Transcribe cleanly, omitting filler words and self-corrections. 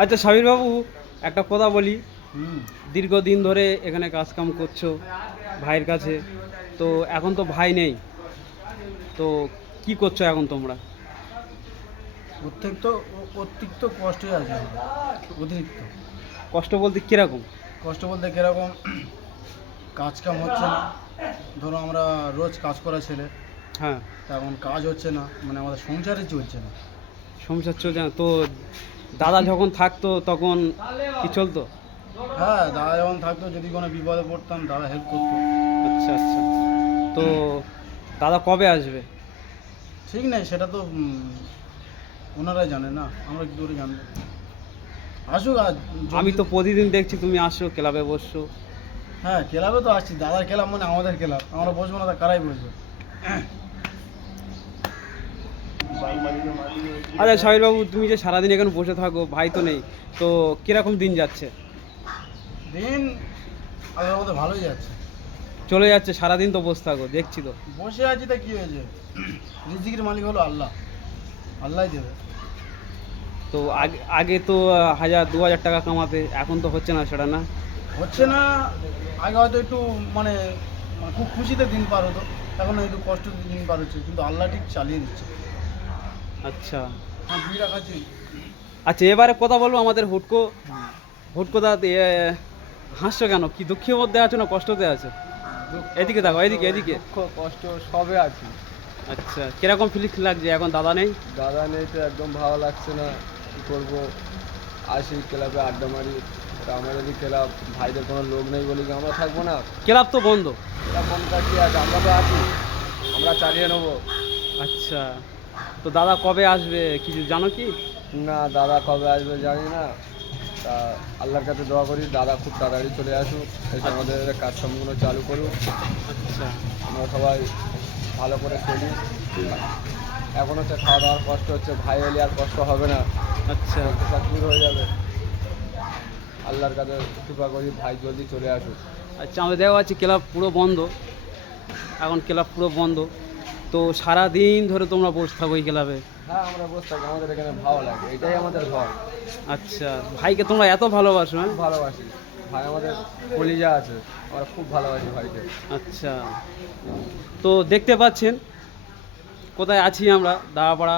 আচ্ছা সাবির বাবু, একটা কথা বলি। হুম। দীর্ঘদিন ধরে এখানে কাজকাম করছো ভাইয়ের কাছে, তো এখন তো ভাই নেই, তো কি করছো এখন তোমরা? অতিরিক্ত অতিরিক্ত কষ্টই আছে আমাদের। অতিরিক্ত কষ্ট বলতে কিরকম? কষ্ট বলতে কীরকম, কাজ কাম হচ্ছে না। ধরো আমরা রোজ কাজ করা ছেলে, হ্যাঁ। তা এখন কাজ হচ্ছে না, মানে আমাদের সংসারই চলছে না। সংসার চলছে না তো? দাদা যখন থাকতো তখন কি চলতো? হ্যাঁ, দাদা যখন থাকতো যদি কোনো বিপদে পড়তাম দাদা হেল্প করতো। আচ্ছা আচ্ছা। তো দাদা কবে আসবে? ঠিক নেই, সেটা তো ওনারাই জানে না, আমরা কী করে জানবো। আসুক আজ। আমি তো প্রতিদিন দেখছি তুমি আসছো, ক্লাবে বসছো। হ্যাঁ, ক্লাবে তো আসছি, দাদার ক্লাব মানে আমাদের ক্লাব, আমরা বসবো না তা কারাই বসবে। আচ্ছা সাবির বাবু, তুমি যে সারাদিন এখানে বসে থাকো, ভাই তো নেই, তো কিরকম দিন যাচ্ছে? দিন আগের মতো ভালোই যাচ্ছে। চলে যাচ্ছে, সারাদিন তো বসে থাকো দেখছি তো। বসে আছি তা কি হয়েছে, রিজিকের মালিক হলো আল্লাহ, আল্লাহই দেবে। তো আগে আগে তো 1000-2000 টাকা কামাতে, এখন তো হচ্ছে না সেটা, না? হচ্ছে না। আগে হয়তো একটু মানে মানে খুব খুশিতে দিন পার হতো, এখন একটু কষ্টতে দিন পার হচ্ছে, কিন্তু আল্লাহ ঠিক চালিয়ে দিচ্ছে। আচ্ছা হ্যাঁ, দুই রাখাচ্ছি। আচ্ছা, এবারে কথা বলবো আমাদের হুটকো। হুটকো দা, হাসছো কেন? কি দুঃখের মধ্যে আছো না কষ্টতে আছো? এদিকে দেখো, এদিকে এদিকে। দুঃখ কষ্ট সবে আছি। আচ্ছা, কিরকম ফিলিংস লাগছে এখন দাদা নেই? দাদা নেই তো একদম ভালো লাগছে না। কী করবো, আসি ক্লাবে আড্ডা মারি, তা আমাদেরই ক্লাব, ভাইদের কোনো লোক নেই বলে কি আমরা থাকবো না? ক্লাব তো বন্ধ। ক্লাব কোনটা কি আছে, আমরা তো আছি, আমরা চালিয়ে নেবো। আচ্ছা, তো দাদা কবে আসবে কিছু জানো কি? না, দাদা কবে আসবে জানি না। তা আল্লাহর কাছে দোয়া করি দাদা খুব তাড়াতাড়ি চলে আসুক, এসে আমাদের কাজকর্মগুলো চালু করুক, আচ্ছা আমরা সবাই ভালো করে চলি। এখন হচ্ছে খাওয়া দাওয়ার কষ্ট হচ্ছে, ভাই এলে আর কষ্ট হবে না, আচ্ছা সব দূর হয়ে যাবে। আল্লাহর কাছে কৃপা করি ভাই জলদি চলে আসুক। আচ্ছা, আমাদের দেখা যাচ্ছে ক্লাব পুরো বন্ধ, এখন ক্লাব পুরো বন্ধ, তো সারা দিন ধরে তোমরা বসে থাকো এই ক্লাবে? হ্যাঁ, আমরা বসে থাকি, আমাদের এখানে ভালো লাগে, এটাই আমাদের ঘর। আচ্ছা, ভাইকে তোমরা এত ভালোবাসো? হ্যাঁ, খুব ভালোবাসি, ভাই আমাদের কলিজা আছে, আমরা খুব ভালোবাসি ভাইকে। আচ্ছা। তো দেখতে পাচ্ছেন কোথায় আছি আমরা, দাঁড়াপাড়া